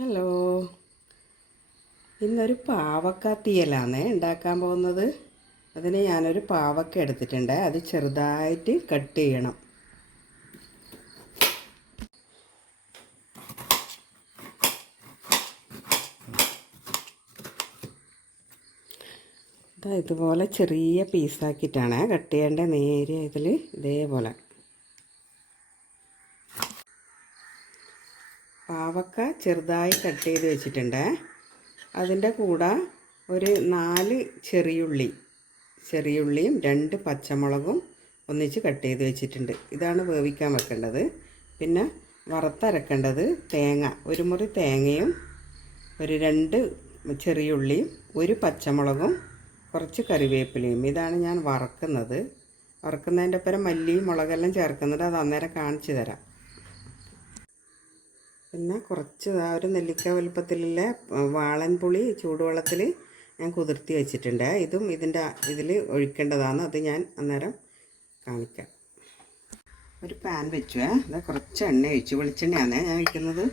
Hello, ഇന്നൊരു പാവക്ക തീയലാണ് ഉണ്ടാക്കാൻ പോകുന്നത്. അതിന് ഞാനൊരു പാവക്ക എടുത്തിട്ടുണ്ട്. അത് ചെറുതായിട്ട് കട്ട് ചെയ്യണം. ഇതുപോലെ ചെറിയ പീസാക്കിയിട്ടാണ് കട്ട് ചെയ്യേണ്ടത്. നേരെ ഇതിൽ ഇതേപോലെ പാവക്ക ചെറുതായി കട്ട് ചെയ്ത് വെച്ചിട്ടുണ്ട്. അതിൻ്റെ കൂടെ ഒരു 4 ചെറിയുള്ളിയും 2 പച്ചമുളകും ഒന്നിച്ച് കട്ട് ചെയ്ത് വെച്ചിട്ടുണ്ട്. ഇതാണ് വേവിക്കാൻ വെക്കേണ്ടത്. പിന്നെ വറുത്തരക്കേണ്ടത് തേങ്ങ, ഒരു മുറി തേങ്ങയും ഒരു 2 ചെറിയുള്ളിയും 1 പച്ചമുളകും കുറച്ച് കറിവേപ്പിലയും. ഇതാണ് ഞാൻ വറക്കുന്നത്. വറക്കുന്നതിൻ്റെ ഒപ്പം മല്ലിയും മുളകെല്ലാം ചേർക്കുന്നുണ്ട്. അത് അന്നേരം കാണിച്ചു തരാം. പിന്നെ കുറച്ച് ഒരു നെല്ലിക്ക വലുപ്പത്തിലുള്ള വാളൻപുളി ചൂടുവെള്ളത്തിൽ ഞാൻ കുതിർത്തി വെച്ചിട്ടുണ്ട്. ഇതും ഇതിൽ ഒഴിക്കേണ്ടതാണ്. അത് ഞാൻ അന്നേരം കാണിക്കാം. ഒരു പാൻ വെച്ചു. അത് കുറച്ച് എണ്ണ ഒഴിച്ചു. വെളിച്ചെണ്ണയാണ് ഞാൻ ഒഴിക്കുന്നത്.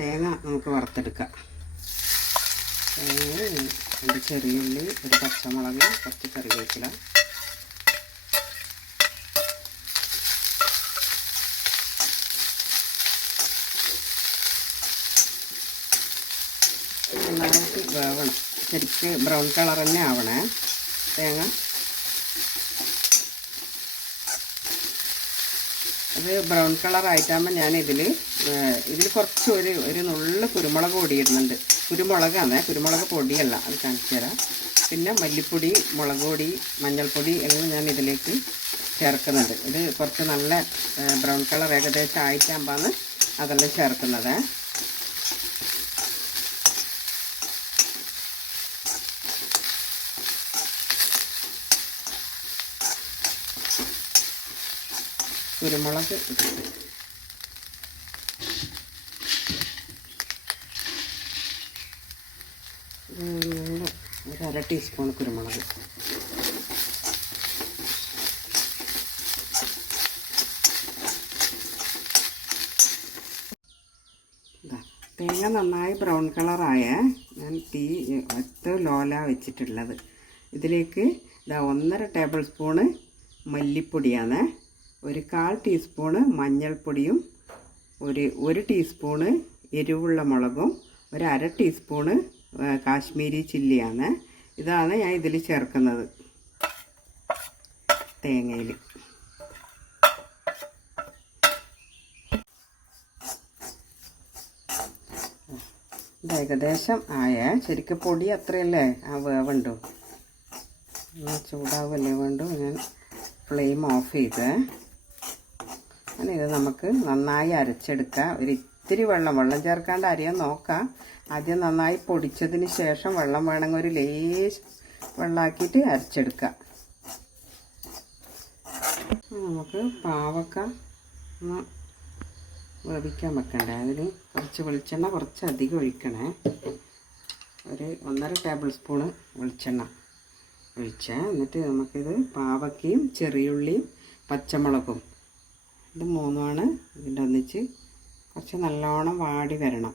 തേങ്ങ നമുക്ക് വറുത്തെടുക്കാം. 2 ചെറിയുള്ളി, 1 പച്ചമുളക്, കുറച്ച് കറിവേപ്പില, നന്നായിട്ട് വേവണം. ശരിക്ക് ബ്രൗൺ കളർ തന്നെ ആവണേ തേങ്ങ. അത് ബ്രൗൺ കളറായിട്ടാകുമ്പോൾ ഞാൻ ഇതിൽ കുറച്ച് ഒരു നുള്ളു കുരുമുളക് പൊടി ഇടുന്നുണ്ട്. കുരുമുളകാണ്, കുരുമുളക് പൊടിയല്ല. അത് കാണിച്ചു തരാം. പിന്നെ മല്ലിപ്പൊടി, മുളക് പൊടി, മഞ്ഞൾപ്പൊടി എല്ലാം ഞാൻ ഇതിലേക്ക് ചേർക്കുന്നുണ്ട്. ഇത് കുറച്ച് നല്ല ബ്രൗൺ കളർ ഏകദേശം ആയിട്ടാകുമ്പോഴാണ് അതെല്ലാം ചേർക്കുന്നത്. കുരുമുളക് ഇട്ടിട്ട് ഒരു 1/2 ടീസ്പൂൺ കുരുമുളക്. തേങ്ങ നന്നായി ബ്രൗൺ കളറായ ഞാൻ തീ ഒറ്റ ലോല വെച്ചിട്ടുള്ളത്. ഇതിലേക്ക് 1.5 ടേബിൾ സ്പൂണ് മല്ലിപ്പൊടിയാണ്, ഒരു 1/4 ടീസ്പൂണ് മഞ്ഞൾപ്പൊടിയും, ഒരു ടീസ്പൂണ് എരിവുള്ള മുളകും, ഒരു 1/2 ടീസ്പൂണ് കാശ്മീരി ചില്ലിയാണ്. ഇതാണ് ഞാൻ ഇതിൽ ചേർക്കുന്നത് തേങ്ങയിൽ. ഇത് ഏകദേശം ശരിക്കും പൊടി അത്രയല്ലേ വേവുണ്ടോ, ചൂടാവല്ലേ വേണ്ടു. ഞാൻ ഫ്ലെയിം ഓഫ് ചെയ്ത് ഇത് നമുക്ക് നന്നായി അരച്ചെടുക്കാം. ഇത്തിരി വെള്ളം ചേർക്കാണ്ട് അരിയാൻ നോക്കാം. ആദ്യം നന്നായി പൊടിച്ചതിന് ശേഷം വെള്ളം വേണമെങ്കിൽ ഒരു ലേശം വെള്ളമാക്കിയിട്ട് അരച്ചെടുക്കാം. നമുക്ക് പാവക്ക ഒന്ന് വേവിക്കാൻ വെക്കണ്ടേ. അതിന് കുറച്ച് വെളിച്ചെണ്ണ കുറച്ചധികം ഒഴിക്കണേ. ഒരു 1.5 ടേബിൾ സ്പൂണ് വെളിച്ചെണ്ണ ഒഴിച്ച് എന്നിട്ട് നമുക്കിത് പാവക്കയും ചെറിയുള്ളിയും പച്ചമുളകും ഇത് 3 ഇതിൻ്റെ ഒന്നിച്ച് കുറച്ച് നല്ലോണം വാടി വരണം.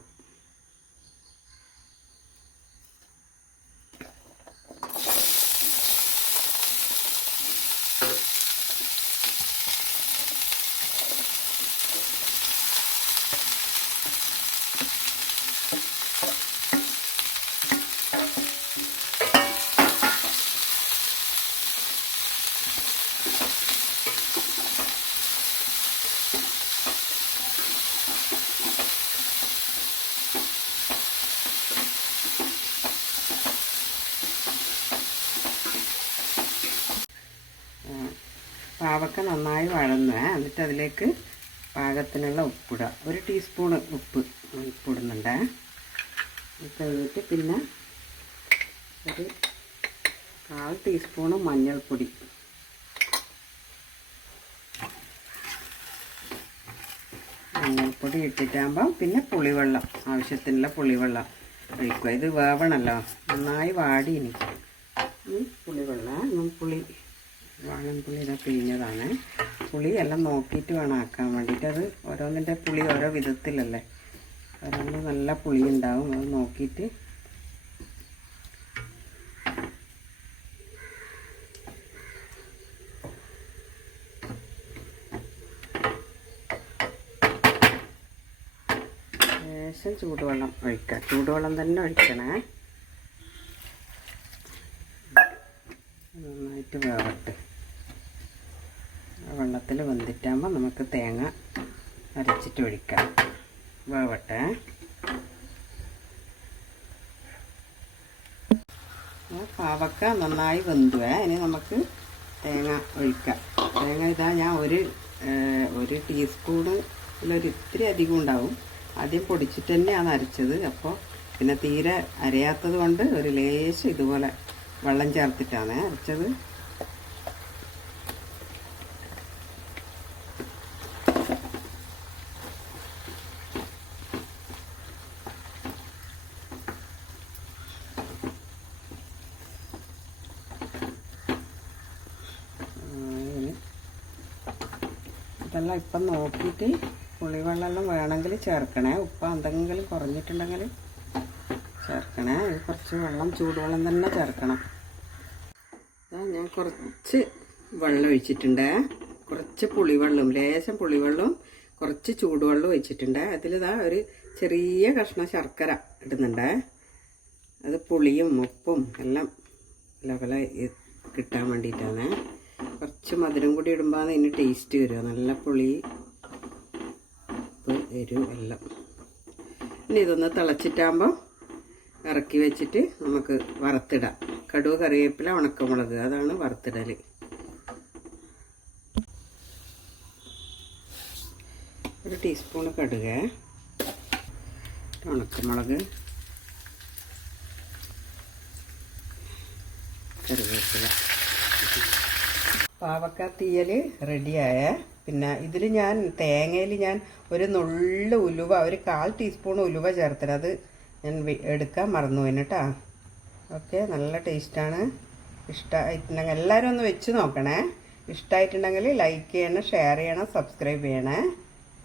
പാവക്ക നന്നായി വഴന്നു. എന്നിട്ട് അതിലേക്ക് പാകത്തിനുള്ള ഉപ്പിടുക. 1 ടീസ്പൂണ് ഉപ്പിടുന്നുണ്ട്. കഴിഞ്ഞിട്ട് പിന്നെ ഒരു 1/4 ടീസ്പൂണ് മഞ്ഞൾപ്പൊടി, ഇട്ടിട്ടാകുമ്പം പിന്നെ പുളിവെള്ളം, ആവശ്യത്തിനുള്ള പുളിവെള്ളം ഒഴിക്കുക. ഇത് വേവണമല്ലോ, നന്നായി വാടി. എനിക്ക് പുളിവെള്ളം വാളൻപുളി പിഴിഞ്ഞതാണ്. പുളി എല്ലാം നോക്കിയിട്ട് വേണം ആക്കാൻ വേണ്ടിയിട്ട്. അത് ഓരോന്നിൻ്റെ പുളി ഓരോ വിധത്തിലല്ലേ. ഒരെണ്ണം നല്ല പുളി ഉണ്ടാവും, അത് നോക്കിയിട്ട് ലേശം ചൂടുവെള്ളം ഒഴിക്കുക. ചൂടുവെള്ളം തന്നെ ഒഴിക്കണേ. നന്നായിട്ട് വേവട്ടെ. വെള്ളത്തിൽ വെന്തിട്ടാകുമ്പോൾ നമുക്ക് തേങ്ങ അരച്ചിട്ട് ഒഴിക്കാം. വേവട്ടെ. പാവക്ക നന്നായി വെന്തുവേ. ഇനി നമുക്ക് തേങ്ങ ഒഴിക്കാം. തേങ്ങ ഇതാ ഞാൻ ഒരു ടീസ്പൂണിലൊരു ഇത്തിരി അധികം ഉണ്ടാവും. ആദ്യം പൊടിച്ചിട്ട് തന്നെയാണ് അരച്ചത്. അപ്പോൾ പിന്നെ തീരെ അരയാത്തത് കൊണ്ട് ഒരു ലേശം ഇതുപോലെ വെള്ളം ചേർത്തിട്ടാണ് അരച്ചത്. ഇതെല്ലാം ഇപ്പം നോക്കിയിട്ട് പുളിവെള്ളം വേണമെങ്കിൽ ചേർക്കണേ. ഉപ്പ് എന്തെങ്കിലും കുറഞ്ഞിട്ടുണ്ടെങ്കിൽ ചേർക്കണേ. കുറച്ച് വെള്ളം, ചൂടുവെള്ളം തന്നെ ചേർക്കണം. ഞാൻ കുറച്ച് വെള്ളം ഒഴിച്ചിട്ടുണ്ട്. കുറച്ച് പുളിവെള്ളവും ലേശം പുളിവെള്ളവും കുറച്ച് ചൂടുവെള്ളം ഒഴിച്ചിട്ടുണ്ട്. അതിലിതാ ഒരു ചെറിയ കഷ്ണം ശർക്കര ഇടുന്നുണ്ട്. അത് പുളിയും ഉപ്പും എല്ലാം ലെവലായി കിട്ടാൻ വേണ്ടിയിട്ടാണ്. കുറച്ച് മധുരം കൂടി ഇടുമ്പോൾ അതിന് ടേസ്റ്റ് വരിക. നല്ല പുളി, ഉപ്പ്, എരിവ് എല്ലാം. ഇനി ഇതൊന്ന് തിളച്ചിട്ടാകുമ്പോൾ ഇറക്കി വെച്ചിട്ട് നമുക്ക് വറുത്തിടാം. കടുക്, കറിവേപ്പില, ഉണക്കമുളക്, അതാണ് വറുത്തിടൽ. ഒരു ടീസ്പൂണ് കടുക്, ഉണക്കമുളക്, കറിവേപ്പില. പാവക്ക തീയൽ റെഡിയായ. പിന്നെ ഇതിൽ ഞാൻ തേങ്ങയിൽ ഞാൻ ഒരു നുള്ളു ഉലുവ, ഒരു 1/4 ടീസ്പൂൺ ഉലുവ ചേർത്തത്. അത് ഞാൻ എടുക്കാൻ മറന്നു പോയിന് കേട്ടോ. ഓക്കെ, നല്ല ടേസ്റ്റാണ്. ഇഷ്ടമായിട്ടുണ്ടെങ്കിൽ എല്ലാവരും ഒന്ന് വെച്ച് നോക്കണേ. ഇഷ്ടമായിട്ടുണ്ടെങ്കിൽ ലൈക്ക് ചെയ്യണം, ഷെയർ ചെയ്യണം, സബ്സ്ക്രൈബ് ചെയ്യണേ.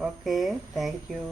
Okay, thank you.